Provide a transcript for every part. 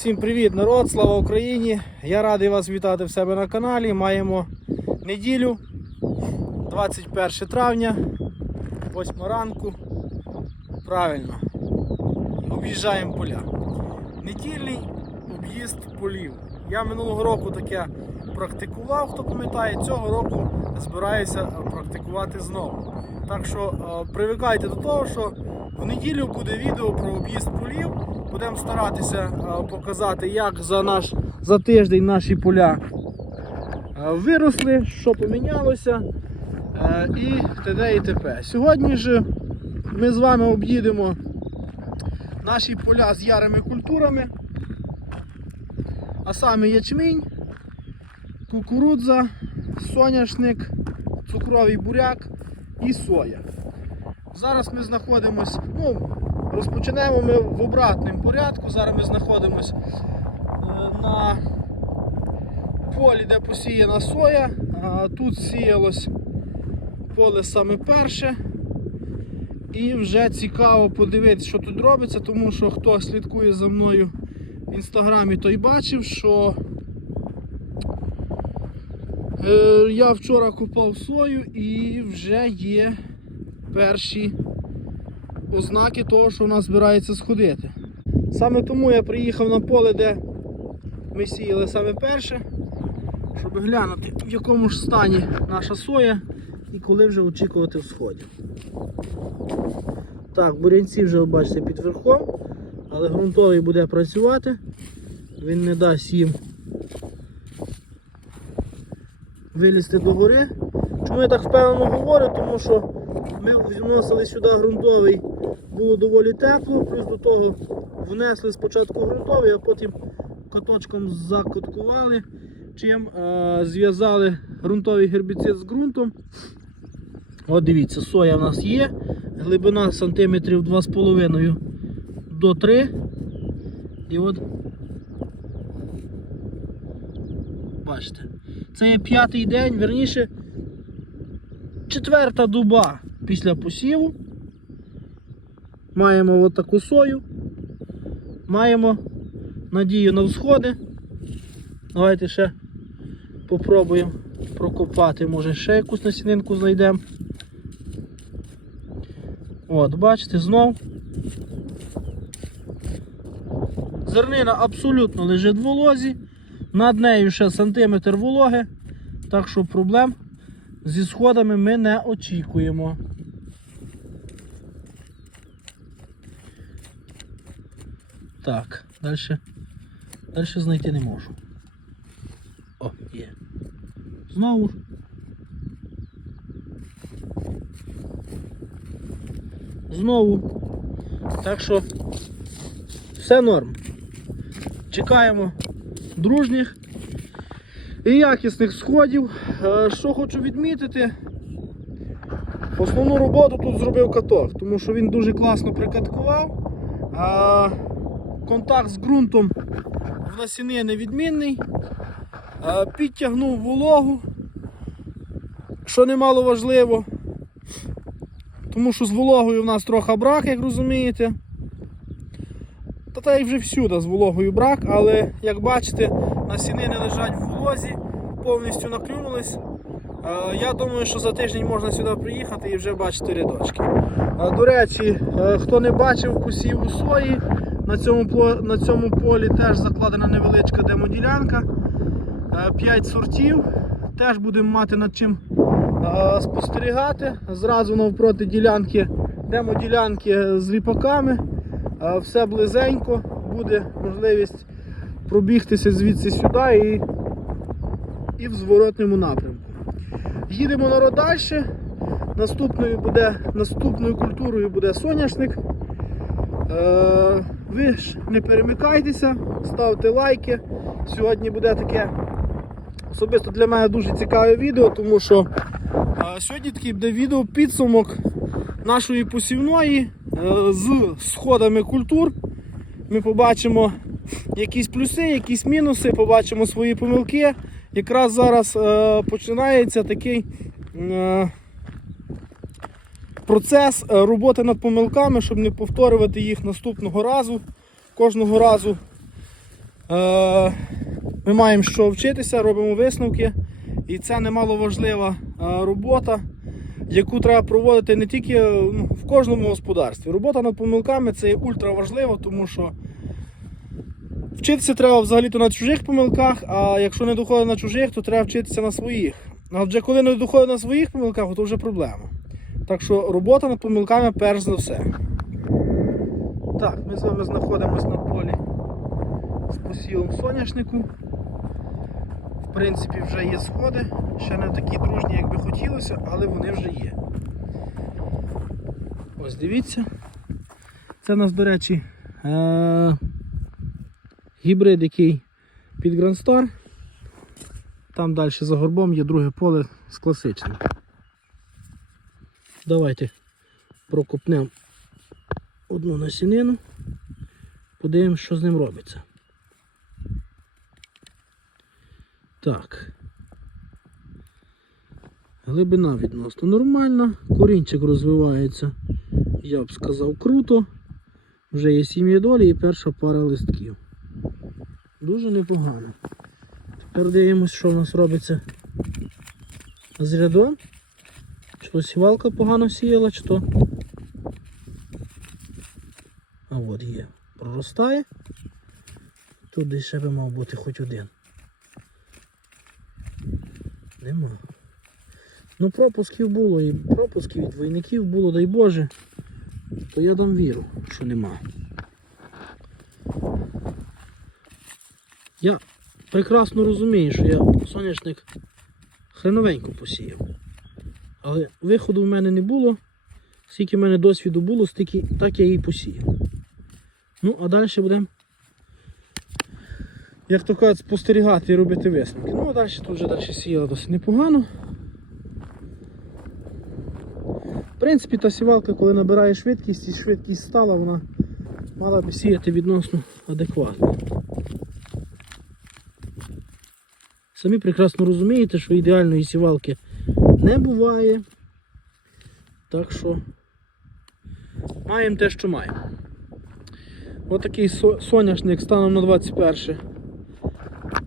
Всім привіт, народ! Слава Україні! Я радий вас вітати в себе на каналі. Маємо неділю, 21 травня, 8 ранку. Правильно. Об'їжджаємо поля. Недільний об'їзд полів. Я минулого року таке практикував, хто пам'ятає, цього року збираюся практикувати знову. Так що е, привикайте до того, що в неділю буде відео про об'їзд полів. Будемо старатися е, показати, як за наш за тиждень наші поля е, виросли, що помінялося е, і т.д. і т.п. Сьогодні ж ми з вами об'їдемо наші поля з ярими культурами, а саме ячмінь, кукурудза, соняшник, цукровий буряк і соя. Зараз ми знаходимося, ну, розпочнемо ми в обратному порядку. Зараз ми знаходимося на полі, де посіяна соя. Тут сіялось поле саме перше. І вже цікаво подивитися, що тут робиться, тому що хто слідкує за мною в інстаграмі, той бачив, що е, я вчора купав сою і вже є перші ознаки того, що вона збирається сходити. Саме тому я приїхав на поле, де ми сіяли саме перше, щоб глянути, в якому ж стані наша соя і коли вже очікувати всходів. Так, бурянці вже бачите під верхом, але ґрунтовий буде працювати, він не дасть їм вилізти до гори. Чому я так впевнено говорю? Тому що ми вносили сюди ґрунтовий, було доволі тепло, плюс до того внесли спочатку ґрунтовий, а потім каточком закоткували, чим е, зв'язали ґрунтовий гербіцид з ґрунтом. От дивіться, соя в нас є, глибина сантиметрів 2,5 до 3. І от бачите, це є п'ятий день, верніше четверта доба після посіву. Маємо от таку сою. Маємо надію на всходи. Давайте ще попробуємо прокопати, може ще якусь насінинку знайдемо. От, бачите, знов. Зернина абсолютно лежить в волозі, над нею ще сантиметр вологи, так що проблем зі сходами ми не очікуємо. Так, далі, далі знайти не можу. О, є. Знову. Знову. Так що все норм. Чекаємо дружніх і якісних сходів. Е, Що хочу відмітити, основну роботу тут зробив каток, тому що він дуже класно прикаткував. Контакт з ґрунтом в насіни невідмінний. Підтягнув вологу, що немало важливо, тому що з вологою в нас трохи брак, як розумієте. Та та й вже всюди з вологою брак, але як бачите, насіни не лежать в волозі, повністю наклюнулись. Я думаю, що за тиждень можна сюди приїхати і вже бачити рядочки. До речі, е, хто не бачив посіву сої, на цьому, на цьому полі теж закладена невеличка демоділянка. 5 сортів. Теж будемо мати над чим е, спостерігати. Зразу навпроти ділянки, демоділянки з ріпаками. Е, Все близенько, буде можливість пробігтися звідси сюди і, і в зворотному напрямку. Їдемо народ далі. Наступною, буде, наступною культурою буде соняшник. Е, ви ж не перемикайтеся, ставте лайки. Сьогодні буде таке особисто для мене дуже цікаве відео, тому що е, сьогодні таке буде відео підсумок нашої посівної е, з сходами культур. Ми побачимо якісь плюси, якісь мінуси, побачимо свої помилки. Якраз зараз е, починається такий е, процес е, роботи над помилками, щоб не повторювати їх наступного разу. Кожного разу Е, ми маємо що вчитися, робимо висновки. І це немало важлива е, робота, яку треба проводити не тільки ну, в кожному господарстві. Робота над помилками це ультра важливо, тому що вчитися треба взагалі-то на чужих помилках, а якщо не доходить на чужих, то треба вчитися на своїх. А вже коли не доходить на своїх помилках, то вже проблема. Так що робота над помилками перш за все. Так, ми з вами знаходимося на полі з посілом соняшнику. В принципі, вже є сходи, ще не такі дружні, як би хотілося, але вони вже є. Ось дивіться. Це у нас, до речі, е- гібрид, який під Grand Star. Там далі за горбом є друге поле з класичним. Давайте прокопнемо одну насінину, подивимось, що з ним робиться. Так. Глибина відносно нормальна, корінчик розвивається, я б сказав, круто. Вже є сім'ї долі і перша пара листків. Дуже непогано. Тепер дивимось, що в нас робиться з рядом. Чи то сівалка погано сіяла, чи то. А от є. Проростає. Тут десь ще би мав бути хоч один. Нема. Ну пропусків було і пропусків, і двойників було, дай Боже. То я дам віру, що нема. Я прекрасно розумію, що я соняшник хреновенько посіяв. Але виходу в мене не було. Скільки в мене досвіду було, стільки так я її посіяв. Ну, а далі будемо, як то кажуть, спостерігати і робити висновки. Ну, а далі тут вже далі сіяла досить непогано. В принципі, та сівалка, коли набирає швидкість і швидкість стала, вона мала би сіяти відносно адекватно. Самі прекрасно розумієте, що ідеальної сівалки не буває. Так що маємо те, що маємо. Отакий со- соняшник станом на 21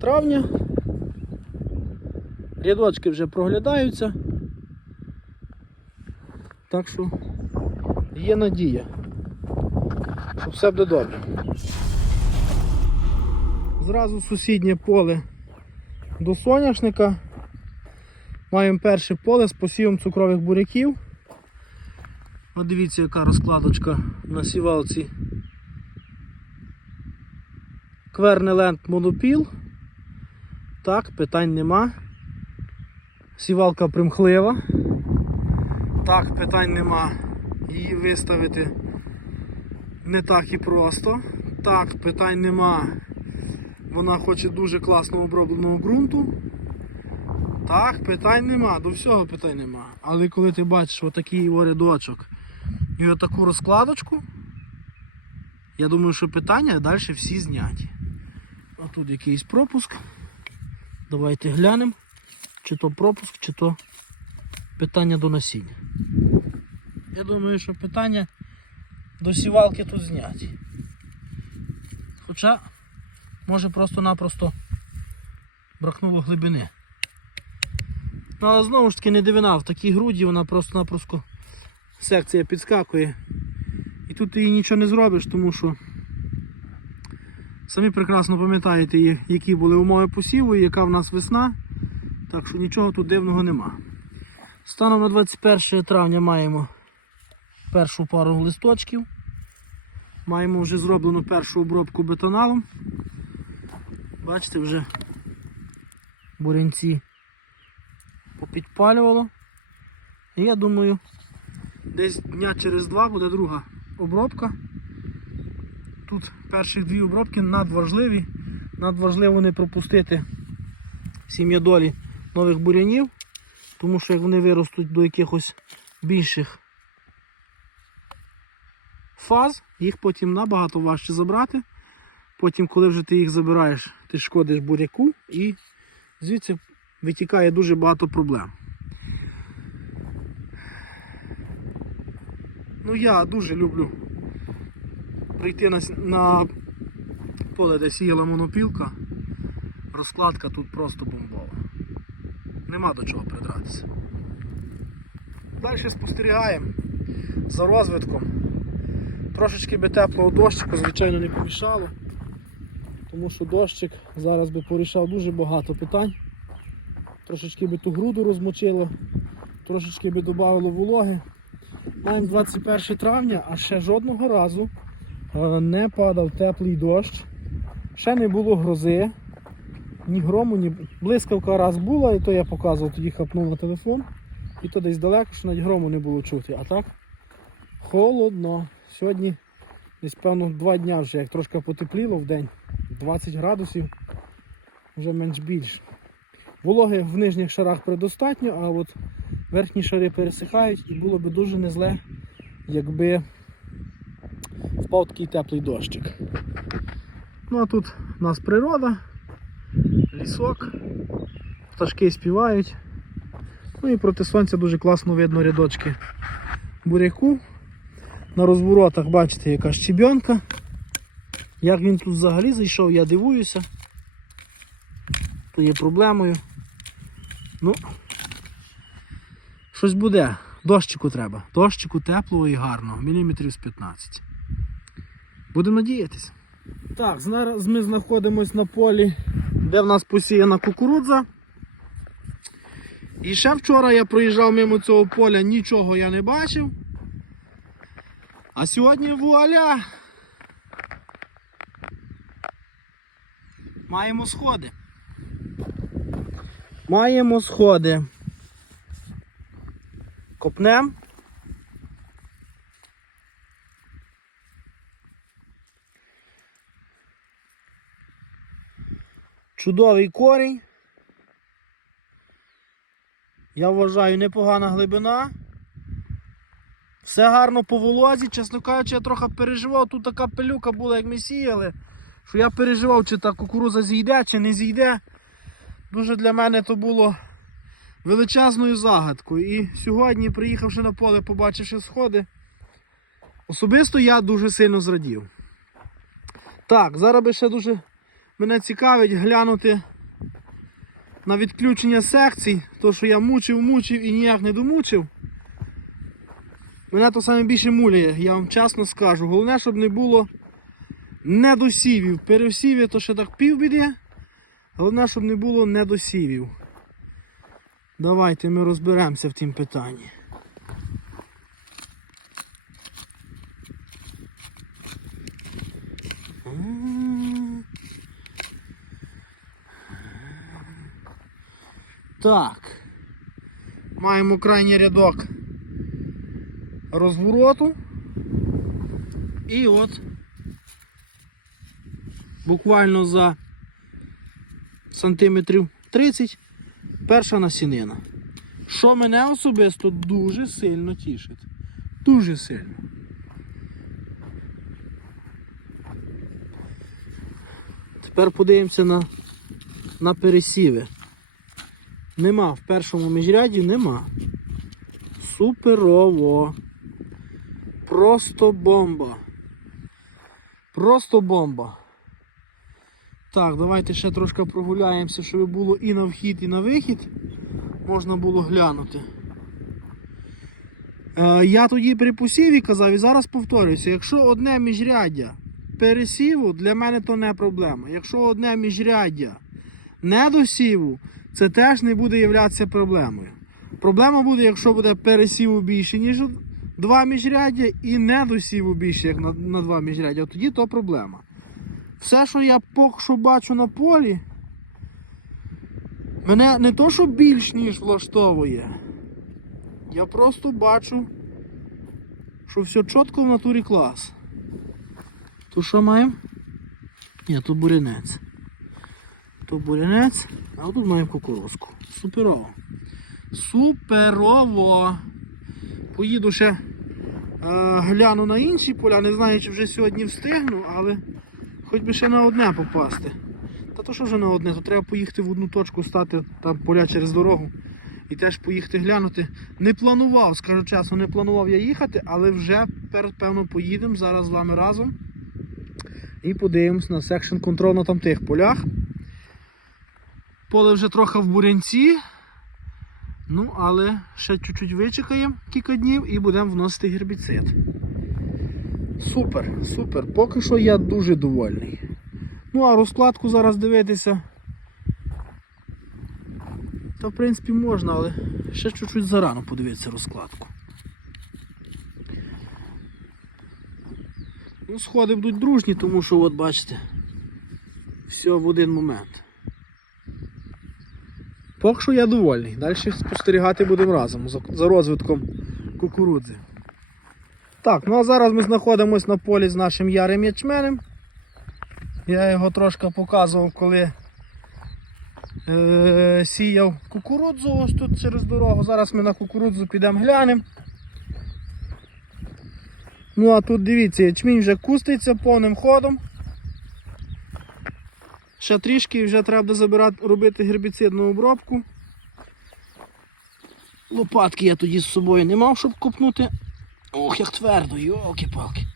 травня. Рядочки вже проглядаються. Так що є надія, що все буде добре. Зразу сусіднє поле до соняшника. Маємо перше поле з посівом цукрових буряків. От дивіться, яка розкладочка на сівалці. Квернеленд монопіл. Так, питань нема. Сівалка примхлива. Так, питань нема. Її виставити не так і просто. Так, питань нема. Вона хоче дуже класно обробленого ґрунту. Так, питань нема, до всього питань нема. Але коли ти бачиш отакий його рядочок і отаку розкладочку, я думаю, що питання далі всі зняті. Отут якийсь пропуск. Давайте глянемо, чи то пропуск, чи то питання до насіння. Я думаю, що питання до сівалки тут зняті. Хоча, може просто-напросто бракнуло глибини. Ну, але знову ж таки не дивина, в такій груді вона просто-напросто секція підскакує. І тут ти їй нічого не зробиш, тому що самі прекрасно пам'ятаєте, які були умови посіву і яка в нас весна. Так що нічого тут дивного нема. Станом на 21 травня маємо першу пару листочків. Маємо вже зроблену першу обробку бетоналом. Бачите, вже бурянці попідпалювало. Я думаю, десь дня через два буде друга обробка. Тут перших дві обробки надважливі. Надважливо не пропустити сім'ядолі нових бурянів, тому що як вони виростуть до якихось більших фаз, їх потім набагато важче забрати. Потім, коли вже ти їх забираєш, ти шкодиш буряку і звідси витікає дуже багато проблем. Ну я дуже люблю прийти на, на поле, де сіяла монопілка, розкладка тут просто бомбова. Нема до чого придратися. Далі спостерігаємо за розвитком. Трошечки би теплого дощику, звичайно, не помішало. Тому що дощик зараз би порішав дуже багато питань. Трошечки би ту груду розмочило, трошечки би додавало вологи. Маємо 21 травня, а ще жодного разу е, не падав теплий дощ. Ще не було грози, ні грому, ні блискавка раз була, і то я показував, тоді хапнув на телефон. І то десь далеко, що навіть грому не було чути. А так холодно. Сьогодні десь певно два дня вже як трошки потепліло в день. 20 градусів, вже менш більш. Вологи в нижніх шарах предостатньо, а от верхні шари пересихають і було би дуже не зле, якби впав такий теплий дощик. Ну а тут у нас природа, лісок, пташки співають. Ну і проти сонця дуже класно видно рядочки буряку. На розворотах бачите, яка щебенка. Як він тут взагалі зайшов, я дивуюся. То є проблемою. Ну, щось буде. Дощику треба. Дощику теплого і гарного, міліметрів з 15. Будемо надіятися. Так, зараз ми знаходимося на полі, де в нас посіяна кукурудза. І ще вчора я проїжджав мимо цього поля, нічого я не бачив. А сьогодні вуаля! Маємо сходи. Маємо сходи. Копнем. Чудовий корінь. Я вважаю, непогана глибина. Все гарно по волозі, чесно кажучи, я трохи переживав. Тут така пилюка була, як ми сіяли, що я переживав, чи та кукуруза зійде, чи не зійде. Дуже для мене то було величезною загадкою. І сьогодні, приїхавши на поле, побачивши сходи, особисто я дуже сильно зрадів. Так, зараз би ще дуже мене цікавить глянути на відключення секцій, то що я мучив, мучив і ніяк не домучив. Мене то саме більше муляє, я вам чесно скажу. Головне, щоб не було недосівів. Пересівів то ще так півбіді. Головне, щоб не було недосівів. Давайте ми розберемося в тім питанні. Так. Маємо крайній рядок розвороту. І от буквально за сантиметрів 30 перша насінина. Що мене особисто дуже сильно тішить. Дуже сильно. Тепер подивимося на, на пересіви. Нема, в першому міжряді нема. Суперово. Просто бомба. Просто бомба. Так, давайте ще трошки прогуляємося, щоб було і на вхід, і на вихід. Можна було глянути. Е, я тоді при посіві казав і зараз повторююся, якщо одне міжряддя пересіву, для мене то не проблема. Якщо одне міжряддя не досіву, це теж не буде являтися проблемою. Проблема буде, якщо буде пересіву більше, ніж два міжряддя, і не досіву більше, як на, на два міжряддя, тоді то проблема. Все, що я поки що бачу на полі, мене не то, що більш ніж влаштовує. Я просто бачу, що все чітко в натурі клас. Тут що маємо? Ні, тут бурянець. Тут бурянець, а тут маємо кукурузку. Суперово. Суперово. Поїду ще е, гляну на інші поля, не знаю, чи вже сьогодні встигну, але хоч би ще на одне попасти. Та то що вже на одне, то треба поїхати в одну точку, стати там поля через дорогу і теж поїхати глянути. Не планував, скажу чесно, не планував я їхати, але вже певно поїдемо зараз з вами разом. І подивимось на секшн контрол на там тих полях. Поле вже трохи в бурянці. Ну, але ще чуть-чуть вичекаємо кілька днів і будемо вносити гербіцид. Супер, супер. Поки що я дуже довольний. Ну, а розкладку зараз дивитися. Та в принципі можна, але ще чуть-чуть зарано подивитися розкладку. Ну, сходи будуть дружні, тому що от бачите, все в один момент. Поки що я довольний. Далі спостерігати будемо разом за, розвитком кукурудзи. Так, ну а зараз ми знаходимося на полі з нашим ярим ячменем. Я його трошки показував, коли е, сіяв кукурудзу ось тут через дорогу. Зараз ми на кукурудзу підемо глянемо. Ну а тут дивіться, ячмінь вже куститься повним ходом. Ще трішки вже треба забирати, робити гербіцидну обробку. Лопатки я тоді з собою не мав, щоб копнути. Ох, як твердо, йолки-палки.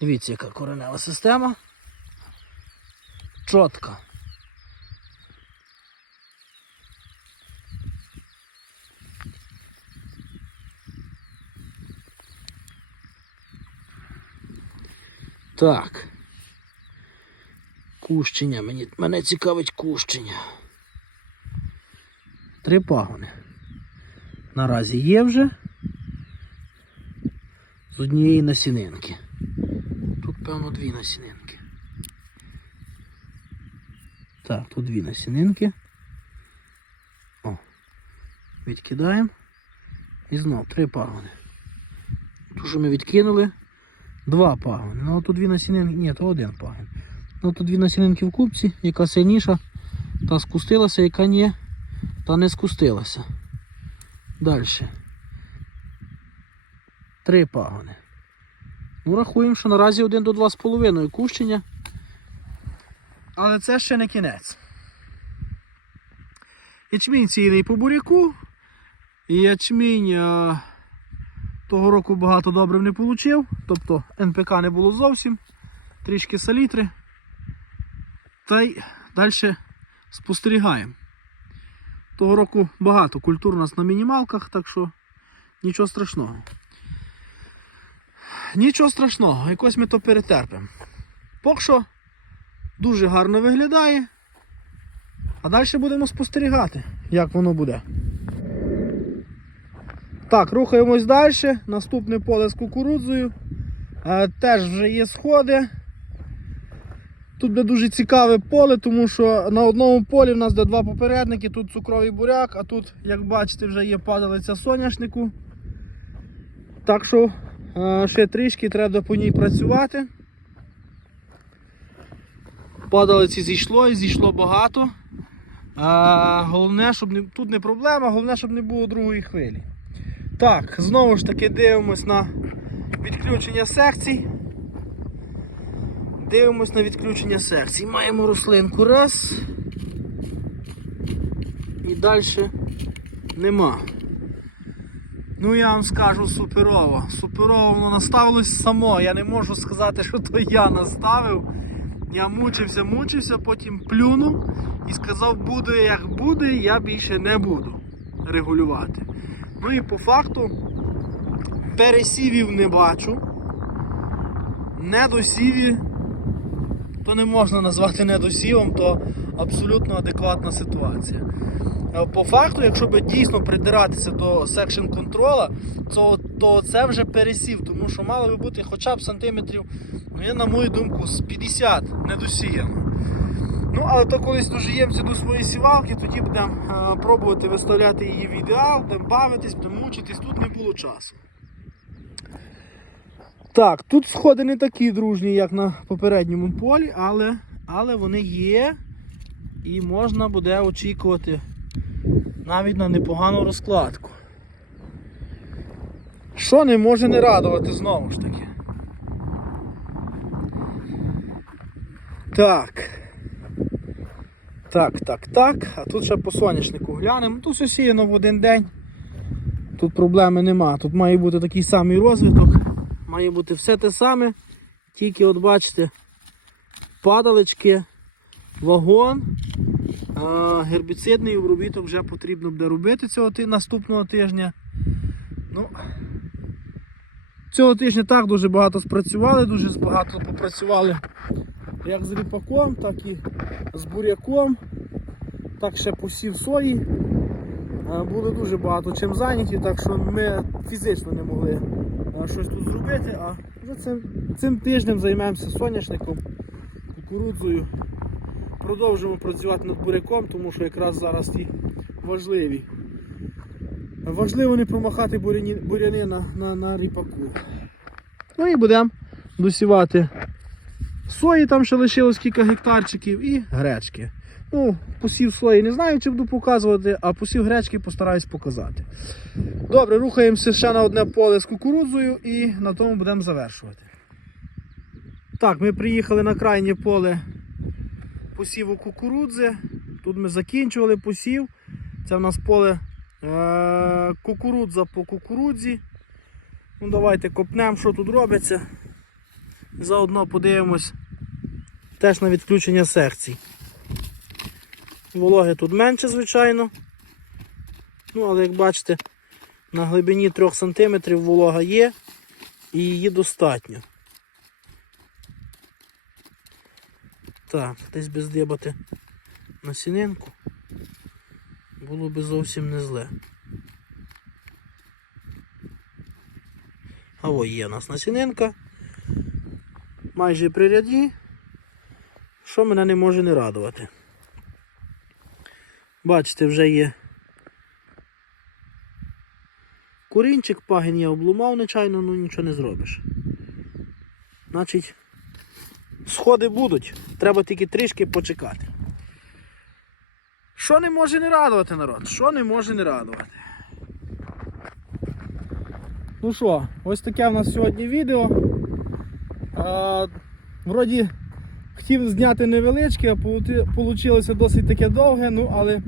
Дивіться, яка коренева система. Чотка. Так. Кущення. Мені, мене цікавить кущення. Три пагони. Наразі є вже. З однієї насінинки. Тут, певно, дві насінинки. Так, тут дві насінинки. О. Відкидаємо. І знов три пагони. Ту, що ми відкинули, два пагони. Ну тут дві насінинки. Ні, то один пагін. Ну тут дві насінинки в купці, яка сильніша, та скустилася, яка ні, та не скустилася. Далі. Три пагони. Ну, рахуємо, що наразі 1 до 2,5 кущення. Але це ще не кінець. Ячмінь цілий по буряку. Ячмінь е, того року багато добрив не отримав. Тобто НПК не було зовсім. Трішки салітри. Та й далі спостерігаємо. Того року багато культур у нас на мінімалках, так що нічого страшного. Нічого страшного, якось ми то перетерпимо. Поки що дуже гарно виглядає. А далі будемо спостерігати, як воно буде. Так, рухаємось далі. Наступне поле з кукурудзою. Е, теж вже є сходи. Тут буде дуже цікаве поле, тому що на одному полі в нас де два попередники, тут цукровий буряк, а тут, як бачите, вже є падалиця соняшнику. Так що е, ще трішки треба по ній працювати. Падалиці зійшло і зійшло багато. А, головне, щоб не, тут не проблема, головне, щоб не було другої хвилі. Так, знову ж таки дивимось на відключення секцій. Дивимось на відключення секцій. Маємо рослинку раз. І далі нема. Ну я вам скажу суперово. Суперово воно наставилось само. Я не можу сказати, що то я наставив. Я мучився, мучився, потім плюнув і сказав, буде як буде, я більше не буду регулювати. Ну і по факту пересівів не бачу. Недосіві, то не можна назвати недосівом, то абсолютно адекватна ситуація. Е, По факту, якщо би дійсно придиратися до секшн контрола, то, то це вже пересів, тому що мало би бути хоча б сантиметрів, ну я на мою думку, з 50 недосіяно. Ну, але то колись дожиємося до своєї сівалки, тоді будемо е, пробувати виставляти її в ідеал, будемо бавитись, будемо мучитись, тут не було часу. Так, тут сходи не такі дружні, як на попередньому полі, але, але вони є і можна буде очікувати навіть на непогану розкладку. Що не може не радувати знову ж таки. Так. Так, так, так. А тут ще по соняшнику глянемо. Тут все сіяно в один день. Тут проблеми нема. Тут має бути такий самий розвиток. Має бути все те саме, тільки от бачите, падалички, вагон, гербіцидний обробіток вже потрібно буде робити цього наступного тижня. Ну, цього тижня так дуже багато спрацювали, дуже багато попрацювали як з ріпаком, так і з буряком, так ще посів сої. Були дуже багато чим зайняті, так що ми фізично не могли щось тут зробити, а вже цим, цим тижнем займаємося соняшником, кукурудзою. Продовжуємо працювати над буряком, тому що якраз зараз ті важливі. Важливо не промахати буряні, буряни на, на, на ріпаку. Ну і будемо досівати сої, там ще лишилось кілька гектарчиків і гречки. Ну, посів сої не знаю, чи буду показувати, а посів гречки постараюсь показати. Добре, рухаємося ще на одне поле з кукурудзою і на тому будемо завершувати. Так, ми приїхали на крайнє поле посіву кукурудзи. Тут ми закінчували посів. Це в нас поле е- кукурудза по кукурудзі. Ну, давайте копнемо, що тут робиться. Заодно подивимось теж на відключення секцій. Вологи тут менше, звичайно. Ну, але як бачите, на глибині 3 см волога є і її достатньо. Так, десь би здибати насінинку. Було би зовсім не зле. А ось є у нас насінинка. Майже при ряді, що мене не може не радувати. Бачите, вже є курінчик, пагін я облумав нечайно, ну нічого не зробиш. Значить, сходи будуть, треба тільки трішки почекати. Що не може не радувати народ? Що не може не радувати? Ну що, ось таке в нас сьогодні відео. А, вроді хотів зняти невеличке, а вийшло досить таке довге, ну але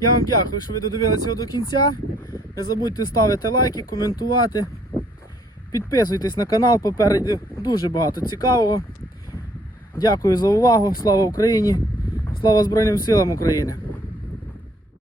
я вам дякую, що ви додивилися його до кінця. Не забудьте ставити лайки, коментувати. Підписуйтесь на канал, попереду дуже багато цікавого. Дякую за увагу. Слава Україні! Слава Збройним силам України!